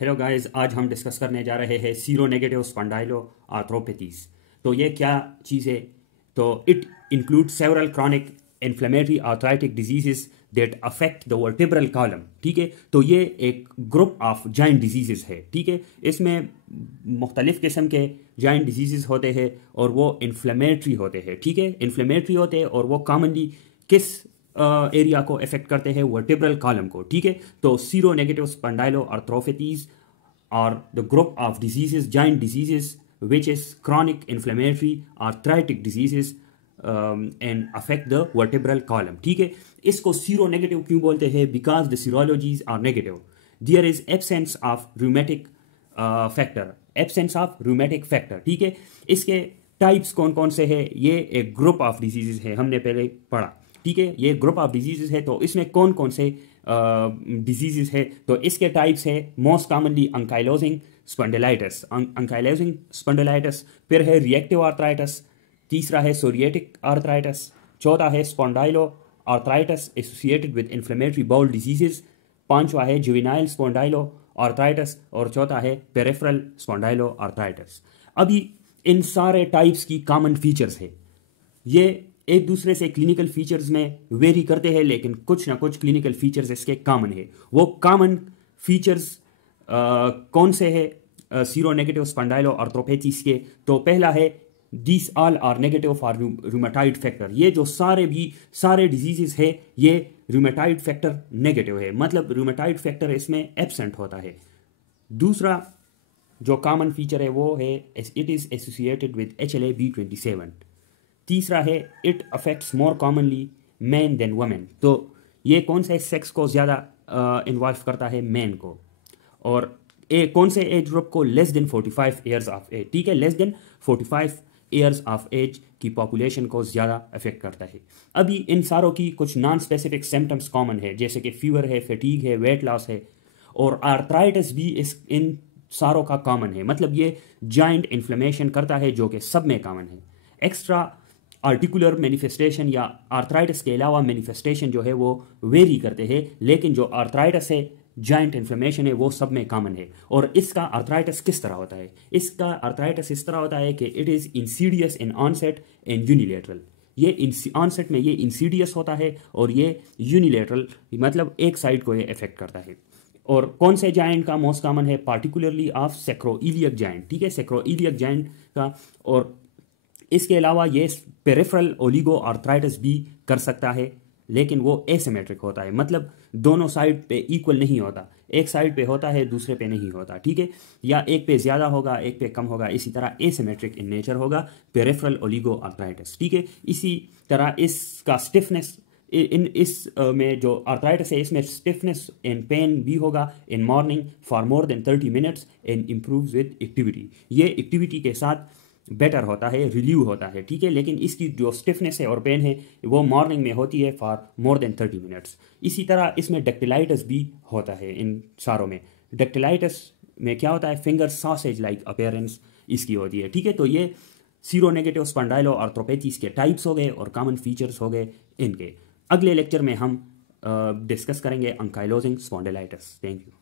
Hello guys, आज हम discuss करने जा रहे हैं सीरो नेगेटिव स्पॉन्डाइलो आर्थ्रोपैथीज। तो ये क्या चीज़ है? तो it include several chronic inflammatory arthritic diseases that affect the vertebral column. ठीक है, तो ये एक ग्रुप ऑफ जॉइंट डिजीजेस है। ठीक है, इसमें मुख्तलिफ किस्म के जॉइंट डिजीजेस होते हैं और वो इन्फ्लेमेटरी होते हैं। ठीक है, इन्फ्लेमेटरी होते हैं और वो कॉमनली किस एरिया को अफेक्ट करते हैं? वर्टिब्रल कॉलम को। ठीक है, तो seronegative spondyloarthropathies are the group of diseases, joint diseases, which is chronic inflammatory arthritic diseases and affect the vertebral column. ठीक है, इसको सीरो नेगेटिव क्यों बोलते हैं? Because the serologies are negative. There is absence of rheumatic factor, absence of rheumatic factor. ठीक है, इसके types कौन कौन से हैं? ये एक ग्रुप ऑफ डिजीजेस है, हमने पहले पढ़ा। ठीक है, ये ग्रुप ऑफ डिजीजेस है, तो इसमें कौन कौन से डिजीजेस है? तो इसके टाइप्स है मोस्ट कॉमनली अंकाइलोजिंग स्पॉन्डिलाइटिस, अंकाइलोजिंग स्पॉन्डिलाइटिस, फिर है रिएक्टिव आर्थराइटिस, तीसरा है सोरिएटिक आर्थराइटिस, चौथा है spondyloarthritis associated with inflammatory bowel diseases, पांचवा है जुवेनाइल स्पॉन्डाइलो आर्थराइटिस और चौथा है पेरिफेरल स्पॉन्डाइलो आर्थराइटिस। अभी इन सारे टाइप्स की कॉमन फीचर्स है, ये एक दूसरे से क्लिनिकल फीचर्स में वेरी करते हैं, लेकिन कुछ ना कुछ क्लिनिकल फीचर्स इसके कॉमन है। वो कॉमन फीचर्स कौन से है सीरो नेगेटिव स्पॉन्डाइलो आर्थ्रोपैथीज के? तो पहला है this all are negative for rheumatoid factor. ये जो सारे डिजीजेस है, ये रूमेटाइड फैक्टर नेगेटिव है, मतलब रूमेटाइड फैक्टर इसमें एब्सेंट होता है। दूसरा जो कॉमन फीचर है वो है it is associated with HLA-B27। तीसरा है it affects more commonly man than women. तो ये कौन से सेक्स को ज़्यादा इन्वॉल्व करता है? मैन को। और कौन से एज ग्रुप को? Less than 45 years of age. ठीक है, less than 45 years of age की पॉपुलेशन को ज़्यादा अफेक्ट करता है। अभी इन सारों की कुछ नॉन स्पेसिफिक सिम्टम्स कॉमन है, जैसे कि फीवर है, फैटीग है, वेट लॉस है, और आर्थराइटिस भी इन सारों का कॉमन है। मतलब ये जॉइंट इन्फ्लेमेशन करता है, जो कि सब में कॉमन है। एक्स्ट्रा आर्टिकुलर मैनिफेस्टेशन या आर्थराइटिस के अलावा मैनिफेस्टेशन जो है वो वेरी करते हैं, लेकिन जो आर्थराइटिस है, जॉइंट इन्फ्लेमेशन है, वो सब में कॉमन है। और इसका आर्थराइटिस किस तरह होता है? इसका आर्थराइटिस इस तरह होता है कि it is insidious in onset and unilateral. ये ऑनसेट में ये इंसीडियस होता है और ये यूनिलेटरल, मतलब एक साइड को ये अफेक्ट करता है। और कौन से जॉइंट का मोस्ट कॉमन है? Particularly of sacroiliac joint. ठीक है, सेक्रोइलियक जॉइंट का। और इसके अलावा ये पेरिफेरल ओलिगो आर्थराइटिस भी कर सकता है, लेकिन वो एसिमेट्रिक होता है, मतलब दोनों साइड पे इक्वल नहीं होता। एक साइड पे होता है, दूसरे पे नहीं होता। ठीक है, या एक पे ज़्यादा होगा, एक पे कम होगा। इसी तरह एसिमेट्रिक इन नेचर होगा पेरिफेरल ओलिगो आर्थराइटिस। ठीक है, इसी तरह इसका स्टिफनेस में जो आर्थराइटिस है, इसमें स्टिफनेस एंड पेन भी होगा in morning for more than 30 minutes and improves with activity. ये एक्टिविटी के साथ बेटर होता है, रिलीव होता है। ठीक है, लेकिन इसकी जो स्टिफनेस है और पेन है वो मॉर्निंग में होती है फॉर मोर देन 30 मिनट्स। इसी तरह इसमें डक्टिलाइटिस भी होता है। इन सारों में डक्टिलाइटिस में क्या होता है? फिंगर सॉसेज लाइक अपीयरेंस इसकी होती है। ठीक है, तो ये सीरो नेगेटिव स्पॉन्डाइलो आर्थ्रोपैथीज के टाइप्स हो गए और कॉमन फीचर्स हो गए इनके। अगले लेक्चर में हम डिस्कस करेंगे अंकाइलोजिंग स्पॉन्डिलाइटिस। Thank you.